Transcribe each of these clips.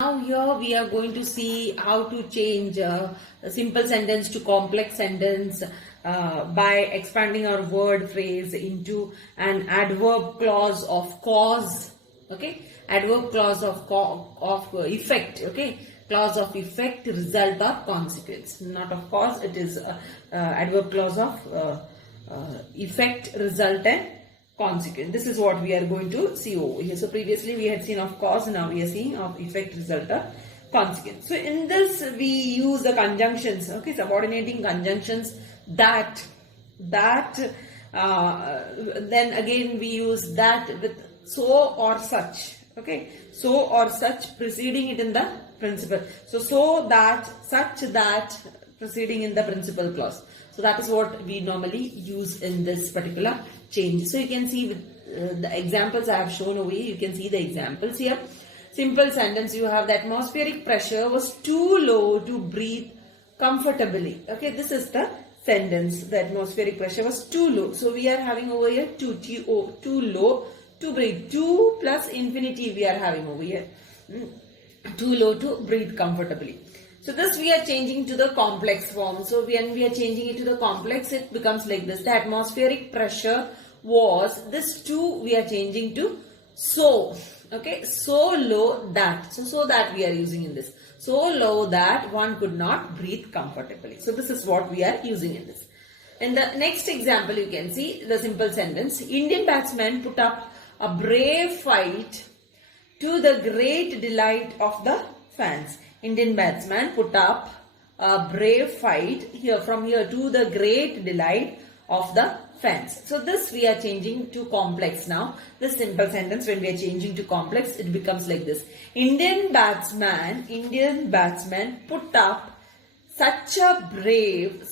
Now here we are going to see how to change a simple sentence to complex sentence by expanding our word phrase into an adverb clause of cause. Okay, adverb clause of effect. Okay, clause of effect, result or consequence. Not of cause. It is adverb clause of effect, result and consequence. This is what we are going to see over here. So previously we had seen of cause, now we are seeing of effect, result or consequence. So in this we use the conjunctions, okay, subordinating conjunctions that, then again we use that with so or such, okay, so or such preceding it in the principal. So that, such that preceding in the principal clause. So that is what we normally use in this particular change. So you can see with the examples I have shown over here, you can see the examples here. Simple sentence, you have the atmospheric pressure was too low to breathe comfortably. Okay, this is the sentence. The atmospheric pressure was too low. So we are having over here too low to breathe. 2 plus infinity we are having over here. Too low to breathe comfortably. So this we are changing to the complex form. So when we are changing it to the complex, it becomes like this. The atmospheric pressure was, this 2 we are changing to so. Okay, so low that. So that we are using in this. So low that one could not breathe comfortably. So this is what we are using in this. In the next example, you can see the simple sentence. Indian batsmen put up a brave fight to the great delight of the fans. Indian batsman put up a brave fight here from here to the great delight of the fans. So this we are changing to complex now. This simple sentence, when we are changing to complex, it becomes like this. Indian batsman put up such a brave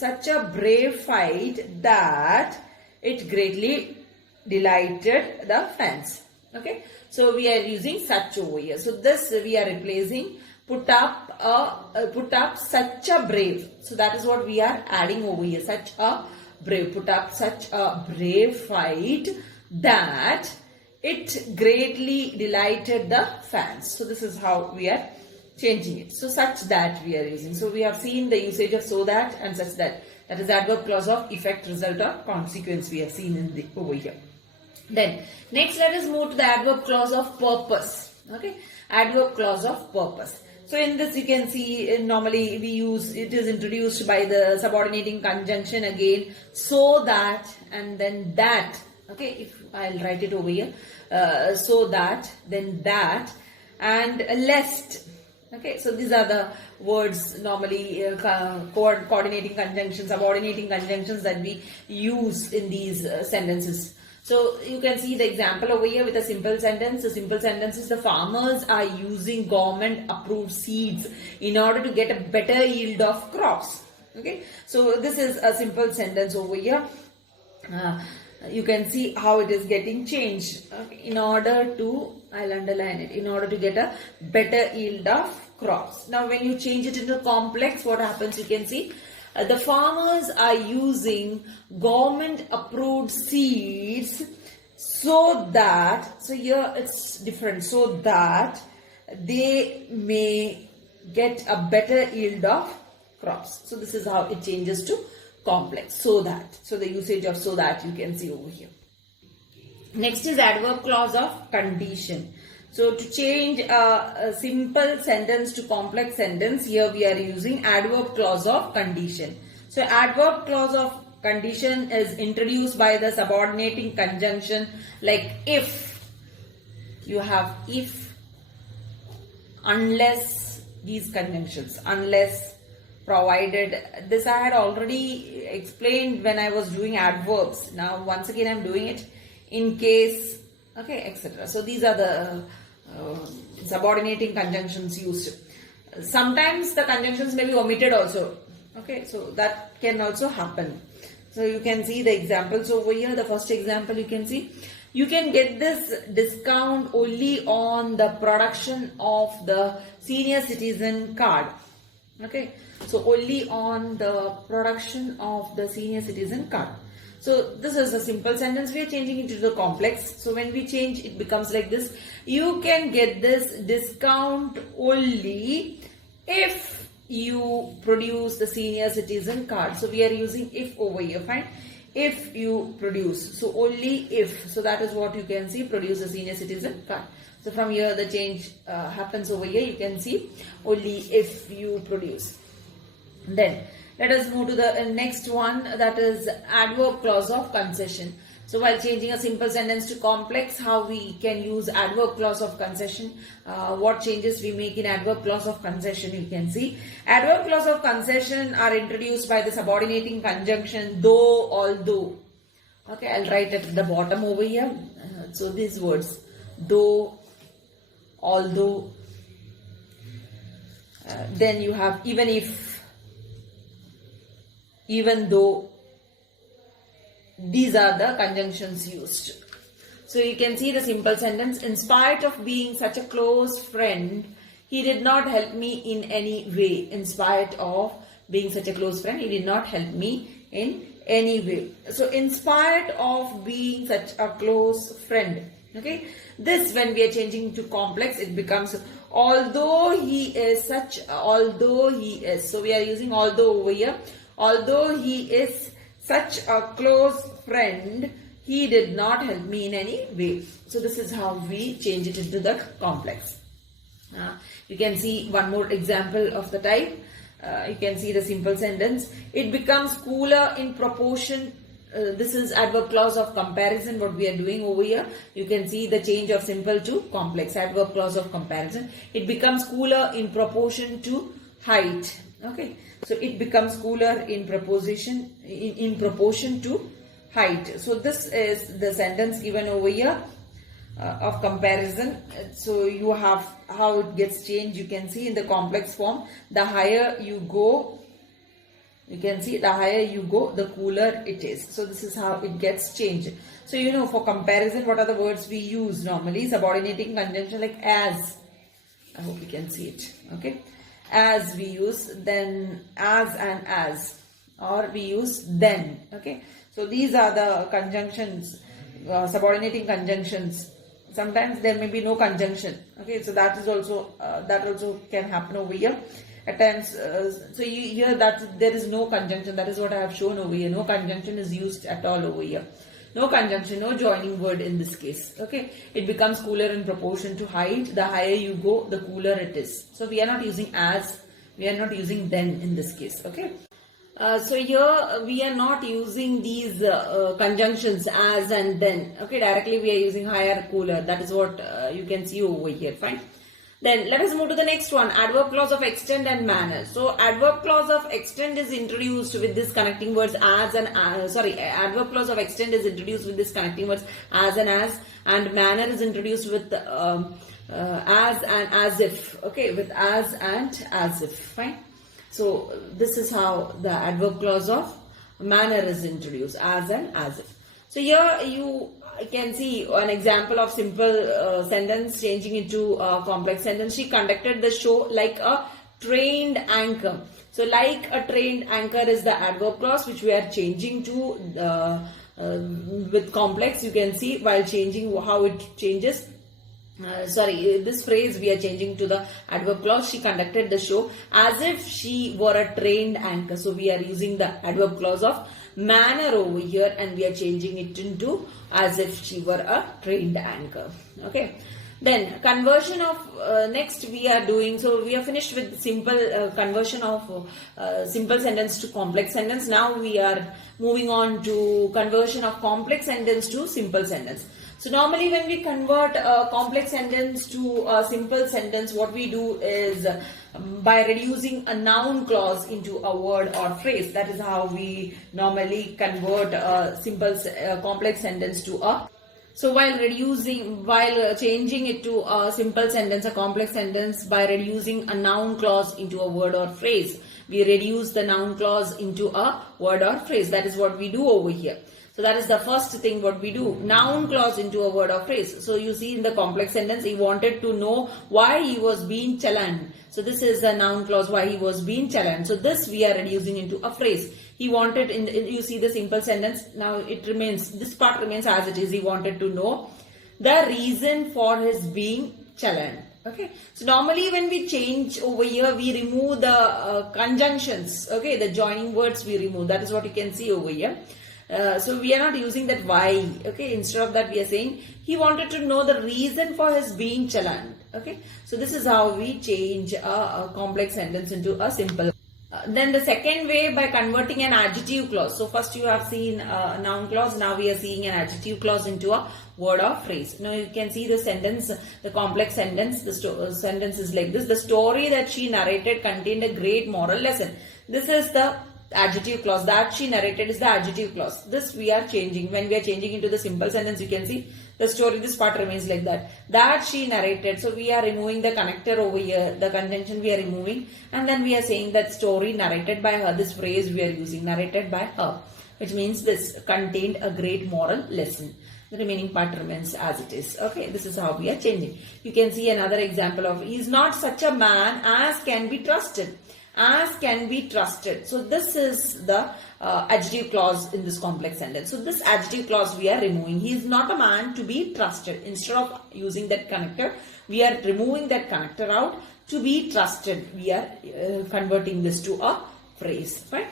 fight that it greatly delighted the fans. Okay, so we are using such over here. So this we are replacing put up such a brave. So that is what we are adding over here. Such a brave. Put up such a brave fight that it greatly delighted the fans. So this is how we are changing it. So such that we are using. So we have seen the usage of so that and such that. That is adverb clause of effect, result or consequence we have seen in the over here. Then next let us move to the adverb clause of purpose. Okay, adverb clause of purpose. So in this you can see normally we use, it is introduced by the subordinating conjunction again, so that and then that. Okay, if I'll write it over here, so that, then that and lest. Okay, so these are the words normally coordinating conjunctions, subordinating conjunctions that we use in these sentences. So you can see the example over here with a simple sentence. The simple sentence is the farmers are using government approved seeds in order to get a better yield of crops. Okay, so this is a simple sentence over here. You can see how it is getting changed. In order to, I'll underline it, in order to get a better yield of crops. Now when you change it into complex, what happens? You can see the farmers are using government approved seeds so that, so here it's different, so that they may get a better yield of crops. So this is how it changes to complex, so that. So the usage of so that you can see over here. Next is adverb clause of condition. So to change a simple sentence to complex sentence, here we are using adverb clause of condition. So adverb clause of condition is introduced by the subordinating conjunction like if. You have if, unless, these conjunctions, unless, provided. This I had already explained when I was doing adverbs. Now once again I am doing it. In case, okay, etc. So these are the subordinating conjunctions used. Sometimes the conjunctions may be omitted also. Okay, so that can also happen. So you can see the examples over here. The first example you can see. You can get this discount only on the production of the senior citizen card. Okay, so only on the production of the senior citizen card. So this is a simple sentence. We are changing it to the complex. So when we change, it becomes like this. You can get this discount only if you produce the senior citizen card. So we are using if over here, fine. If you produce. So only if. So that is what you can see, produce a senior citizen card. So from here the change happens over here. You can see only if you produce. Then let us move to the next one, that is adverb clause of concession. So while changing a simple sentence to complex, how we can use adverb clause of concession, what changes we make in adverb clause of concession, you can see. Adverb clause of concession are introduced by the subordinating conjunction though, although. Okay, I'll write at the bottom over here. So these words, though, although, then you have even if, even though. These are the conjunctions used. So you can see the simple sentence. In spite of being such a close friend, he did not help me in any way. In spite of being such a close friend, he did not help me in any way. So in spite of being such a close friend. Okay. This, when we are changing to complex, it becomes although he is such, although he is. So we are using although over here. Although he is such a close friend, he did not help me in any way. So this is how we change it into the complex. You can see one more example of the type. You can see the simple sentence. It becomes cooler in proportion. This is adverb clause of comparison, what we are doing over here. You can see the change of simple to complex. Adverb clause of comparison. It becomes cooler in proportion to height. Okay, so it becomes cooler in proportion to height. So this is the sentence given over here of comparison. So you have how it gets changed. You can see in the complex form, the higher you go, you can see the higher you go, the cooler it is. So this is how it gets changed. So you know, for comparison, what are the words we use normally? Subordinating conjunction like as. I hope you can see it. Okay. As we use, then as and as, or we use then. Okay, so these are the conjunctions, subordinating conjunctions. Sometimes there may be no conjunction. Okay, so that is also that also can happen over here at times. So you hear that there is no conjunction. That is what I have shown over here. No conjunction is used at all over here. No conjunction, no joining word in this case. Okay, it becomes cooler in proportion to height. The higher you go, the cooler it is. So we are not using as, we are not using then in this case. Okay. So here we are not using these conjunctions as and then. Okay, directly we are using higher, cooler. That is what you can see over here. Fine. Then let us move to the next one, adverb clause of extend and manner. So adverb clause of extend is introduced with this connecting words as and adverb clause of extend is introduced with this connecting words as, and manner is introduced with as and as if. Okay, with as and as if. Fine. So this is how the adverb clause of manner is introduced, as and as if. So here you can see an example of simple sentence changing into a complex sentence. She conducted the show like a trained anchor. So like a trained anchor is the adverb clause which we are changing to with complex. You can see while changing how it changes. This phrase we are changing to the adverb clause. She conducted the show as if she were a trained anchor. So we are using the adverb clause of manner over here and we are changing it into as if she were a trained anchor. Okay. Then conversion of next we are doing. So we are finished with simple conversion of simple sentence to complex sentence. Now we are moving on to conversion of complex sentence to simple sentence. So normally when we convert a complex sentence to a simple sentence, what we do is by reducing a noun clause into a word or phrase. That is how we normally convert a simple complex sentence to a. So while changing it to a simple sentence, a complex sentence, by reducing a noun clause into a word or phrase, we reduce the noun clause into a word or phrase. That is what we do over here. So that is the first thing what we do, noun clause into a word or phrase. So you see in the complex sentence, he wanted to know why he was being challened. So this is a noun clause, why he was being challenged. So this we are reducing into a phrase. He wanted, you see the simple sentence, now it remains, this part remains as it is. He wanted to know the reason for his being challan. Okay, so normally when we change over here, we remove the conjunctions. Okay, the joining words we remove. That is what you can see over here. So we are not using that why. Okay, instead of that we are saying he wanted to know the reason for his being challan. Okay, so this is how we change a complex sentence into a simple. Then the second way, by converting an adjective clause. So first you have seen a noun clause, now we are seeing an adjective clause into a word or phrase. Now you can see the sentence, the complex sentence. The sentence is like this: the story that she narrated contained a great moral lesson. This is the adjective clause. That she narrated is the adjective clause. This we are changing. When we are changing into the simple sentence, you can see the story, this part remains like that. That she narrated. So we are removing the connector over here. The conjunction we are removing. And then we are saying that story narrated by her. This phrase we are using, narrated by her. Which means this contained a great moral lesson. The remaining part remains as it is. Okay, this is how we are changing. You can see another example of, he is not such a man as can be trusted. As can be trusted. So this is the adjective clause in this complex sentence. So this adjective clause we are removing. He is not a man to be trusted. Instead of using that connector, we are removing that connector out. To be trusted, we are converting this to a phrase. Right?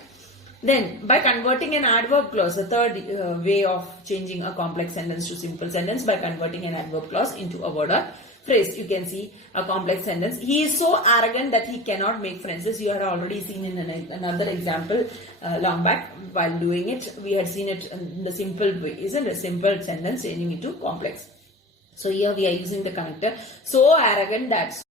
Then by converting an adverb clause, the third way of changing a complex sentence to simple sentence, by converting an adverb clause into a word or phrase. You can see a complex sentence. He is so arrogant that he cannot make friends. This you had already seen in another example long back while doing it. We had seen it in the simple way, isn't it? Simple sentence changing into complex. So here we are using the connector. So arrogant that